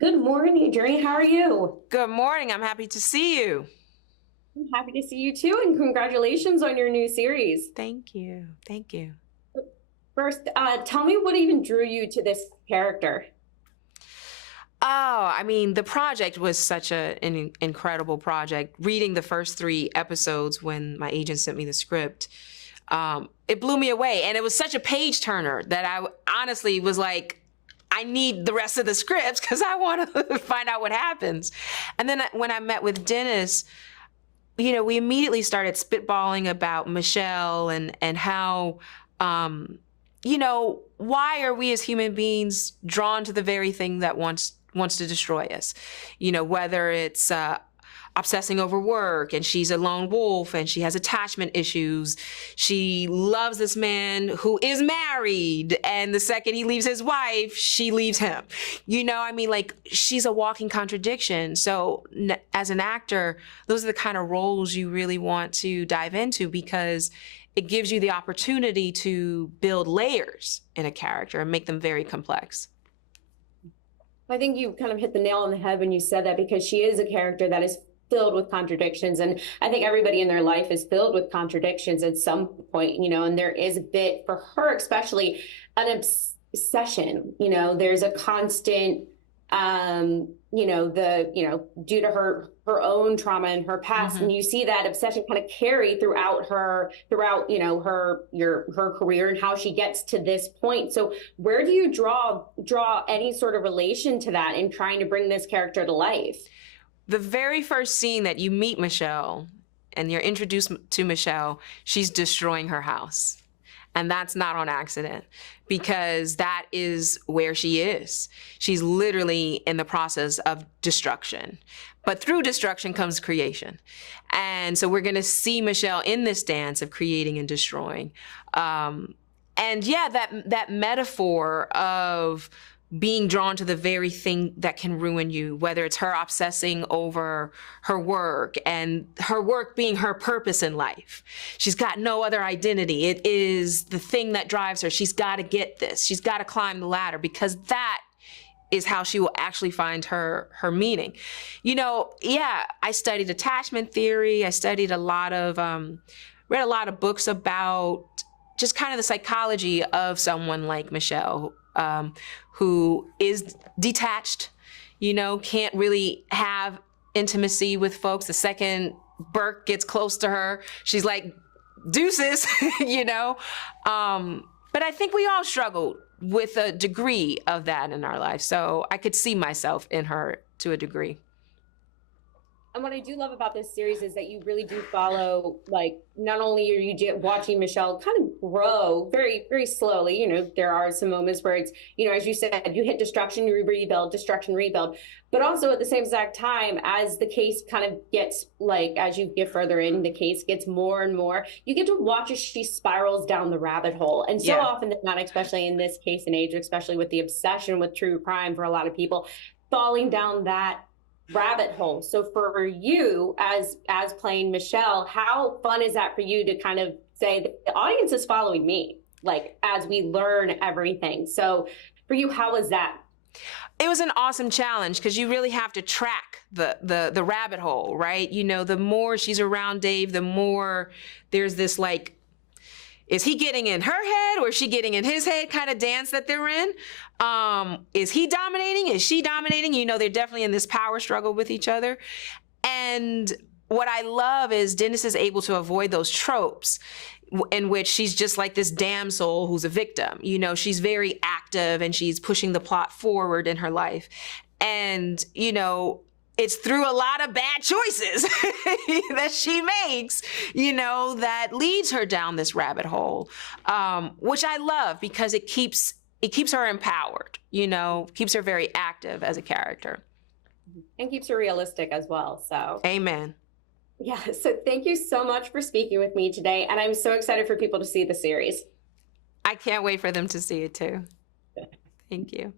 Good morning, Jurnee. How are you? Good morning. I'm happy to see you. I'm happy to see you too, and congratulations on your new series. Thank you. Thank you. First, tell me what even drew you to this character. Oh, I mean, the project was such an incredible project. Reading the first three episodes when my agent sent me the script, it blew me away. And it was such a page turner that I honestly was like, I need the rest of the scripts because I want to find out what happens. And then when I met with Dennis, we immediately started spitballing about Michelle and how, why are we as human beings drawn to the very thing that wants to destroy us? Whether it's obsessing over work, and she's a lone wolf and she has attachment issues. She loves this man who is married, and the second he leaves his wife, she leaves him. Like, she's a walking contradiction. So as an actor, those are the kind of roles you really want to dive into, because it gives you the opportunity to build layers in a character and make them very complex. I think you kind of hit the nail on the head when you said that, because she is a character that is filled with contradictions. And I think everybody in their life is filled with contradictions at some point, and there is a bit for her, especially an obsession. There's a constant, due to her own trauma in her past. Mm-hmm. And you see that obsession kind of carry throughout her career and how she gets to this point. So where do you draw any sort of relation to that in trying to bring this character to life? The very first scene that you meet Michelle and you're introduced to Michelle, she's destroying her house. And that's not on accident, because that is where she is. She's literally in the process of destruction. But through destruction comes creation. And so we're going to see Michelle in this dance of creating and destroying. And yeah, that metaphor of being drawn to the very thing that can ruin you, whether it's her obsessing over her work and her work being her purpose in life. She's got no other identity. It is the thing that drives her. She's got to get this. She's got to climb the ladder, because that is how she will actually find her meaning. I studied attachment theory. I studied read a lot of books about just kind of the psychology of someone like Michelle, who is detached, can't really have intimacy with folks. The second Burke gets close to her, she's like, deuces, But I think we all struggle with a degree of that in our life. So I could see myself in her to a degree. And what I do love about this series is that you really do follow, like, not only are you watching Michelle kind of grow very, very slowly. There are some moments where it's, as you said, you hit destruction, you rebuild, destruction, rebuild. But also at the same exact time, as the case kind of gets, like, as you get further in, the case gets more and more, you get to watch as she spirals down the rabbit hole. And so often than not, especially in this case and age, especially with the obsession with true crime for a lot of people, falling down that rabbit hole. So for you as playing Michelle, how fun is that for you to kind of say the audience is following me, like, as we learn everything? So for you, how was that? It was an awesome challenge, because you really have to track the rabbit hole, right? The more she's around Dave, the more there's this, like, is he getting in her head or is she getting in his head kind of dance that they're in? Is he dominating? Is she dominating? They're definitely in this power struggle with each other. And what I love is Dennis is able to avoid those tropes in which she's just like this damsel who's a victim. She's very active and she's pushing the plot forward in her life. And, it's through a lot of bad choices that she makes, that leads her down this rabbit hole, which I love, because it keeps her empowered, keeps her very active as a character. And keeps her realistic as well. So amen. Yeah. So thank you so much for speaking with me today. And I'm so excited for people to see the series. I can't wait for them to see it too. Thank you.